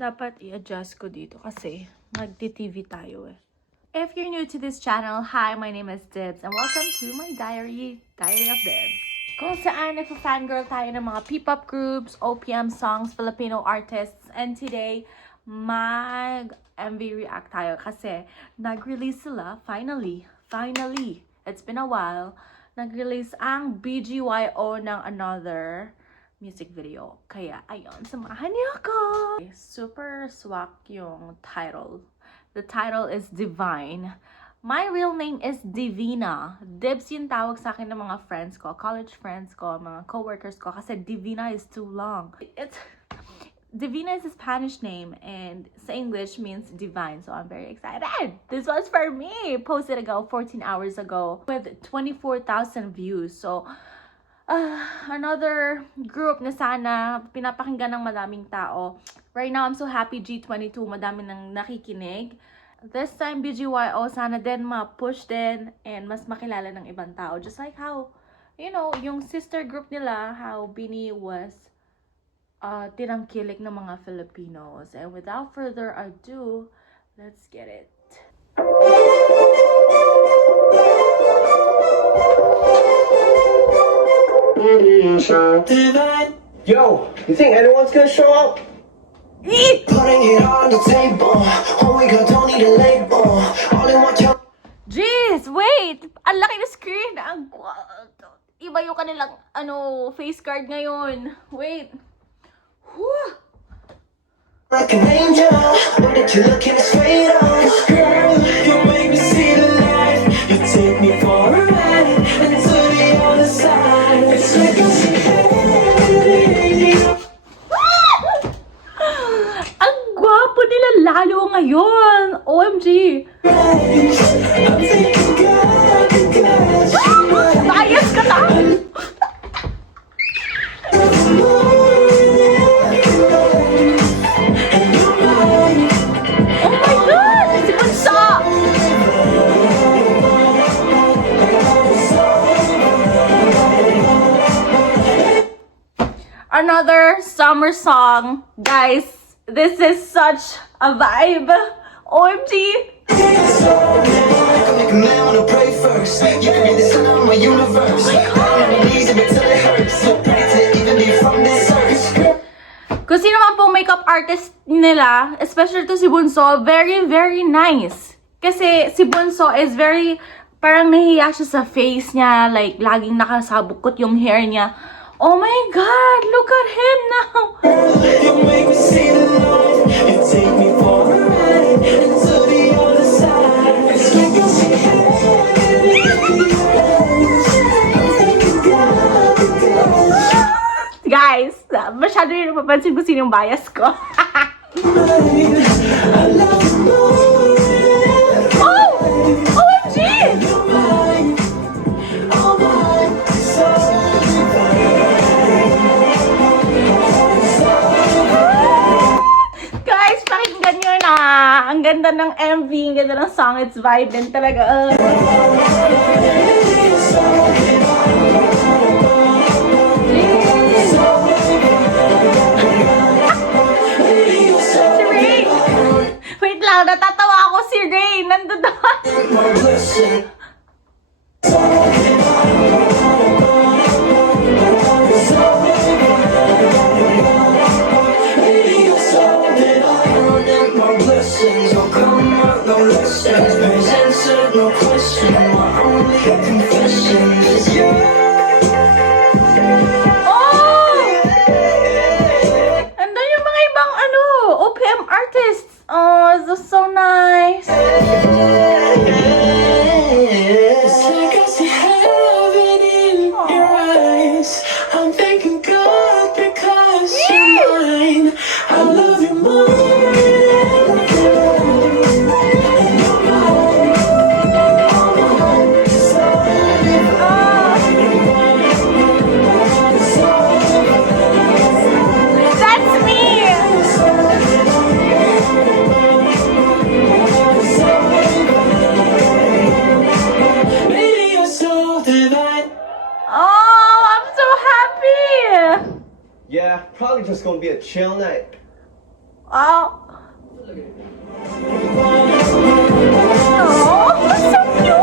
dapat i-adjust ko dito kasi magti-TV tayo eh. If you're new to this channel, hi, my name is Dibs and welcome to my Diary of Dibs. Kung saan nagpa-fangirl tayo ng mga P-pop groups, OPM songs, Filipino artists, and today, mag-MV react tayo kasi nag-release sila, finally, it's been a while, nag-release ang BGYO ng Another music video. Kaya, ayun, samahan niyo ako! Super swak yung title. The title is Divine. My real name is Divina. Dibs yung tawag sa akin ng mga friends ko, college friends ko, mga co-workers ko, kasi Divina is too long. Divina is a Spanish name, and sa English means divine, so I'm very excited. This was for me! Posted ago, 14 hours ago, with 24,000 views. So, another group na sana pinapakinggan ng madaming tao. Right now, I'm so happy G22, madami nang nakikinig. This time, BGYO, sana din ma-push din and mas makilala ng ibang tao. Just like how, you know, yung sister group nila, how BINI was tinangkilik ng mga Filipinos. And without further ado, let's get it. Yo, you think anyone's gonna show up? Putting it on the table. Oh, we got don't need a label. All in one job. Jeez, wait! Ang laki na screen! Iba yung kanilang, face card ngayon. Wait. Whew. Like an angel, when did you look in his straight eyes? Girl, you make me see the light. You take me for a ride, and to the other side. It's like a secret. Ang gwapo nila lalo ngayon! OMG! I'm thinking God, because Bias ka na! Oh my God! Si Bunso! Another summer song. Guys, this is such a vibe. OMG! make a man wanna pray first. You can be the sun of my universe. On my knees until it hurts. So pretty to even be from this earth. Kung sino man po makeup artist nila, especially to si Bunso, very, very nice. Kasi si Bunso is very, parang nahiya siya sa face niya, like, laging nakasabukot yung hair niya. Oh my God, look at him now! You make me see the light. You take me for a ride. And to the other side. It's like a secret. I'm thinking God, because Guys, masyado yung napapansin ko sino yung bias ko. I love you more. Oh! OMG! You're mine. All mine. So Guys, pakinggan nyo na. Ang ganda ng MV, ang ganda ng song. It's vibrant talaga. Si Rain! Wait lang, natatawa ako si Rain. Nandun doon. my blessing. My blessings will come out, no lessons. Been answered, no question. My only confession is you. Oh! Andun yung mga ibang OPM artists. Oh, this is so nice. It's like I see heaven in your eyes. I'm thanking God because you're mine. I love you more. That's me! Oh, I'm so happy! Yeah, probably just gonna be a chill night. Oh! Oh, so cute!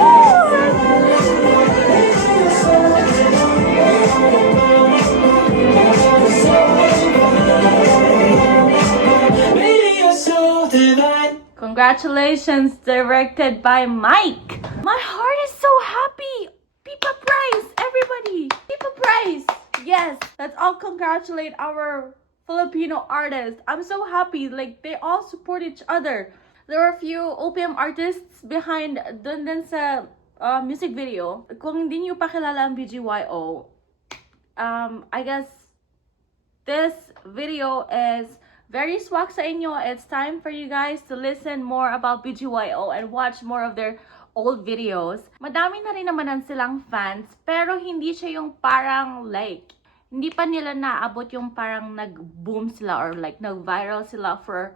Baby, you're so divine. Congratulations, directed by Mike. My heart is so happy. Pipa Prize, everybody. Pipa Prize. Yes, let's all congratulate our Filipino artists. I'm so happy. Like, they all support each other. There were a few OPM artists behind dun sa music video. Kung hindi niyo pa kilala ang BGYO, I guess this video is very swak sa inyo. It's time for you guys to listen more about BGYO and watch more of their old videos. Madami na rin naman silang fans, pero hindi siya yung parang like, hindi pa nila naabot yung parang nag-boom sila or like nag-viral sila for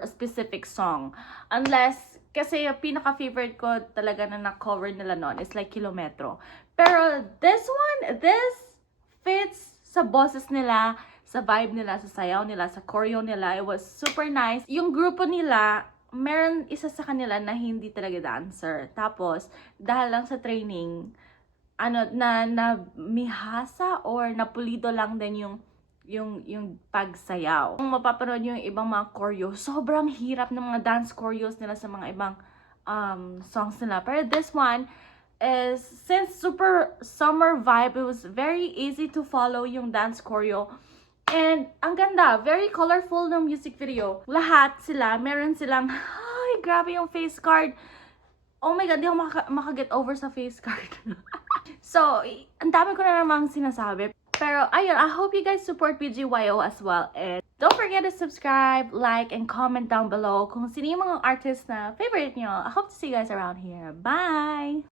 a specific song. Unless, kasi yung pinaka-favorite ko talaga na na-cover nila noon is like Kilometro. Pero this one, this fits sa boses nila, sa vibe nila, sa sayaw nila, sa choreo nila. It was super nice. Yung grupo nila, meron isa sa kanila na hindi talaga dancer. Tapos, dahil lang sa training, na mihasa or napulido lang din yung pagsayaw. Kung mapapanood yung ibang mga choreo, sobrang hirap ng mga dance choreos nila sa mga ibang songs nila. Pero this one is, since super summer vibe, it was very easy to follow yung dance choreo. And ang ganda, very colorful ng music video. Lahat sila, meron silang, ay, grabe yung face card. Oh my God, di ako makaget over sa face card. So, ang dami ko na namang sinasabi. Pero, ayun, I hope you guys support BGYO as well. And don't forget to subscribe, like, and comment down below kung sino yung mga artists na favorite nyo. I hope to see you guys around here. Bye!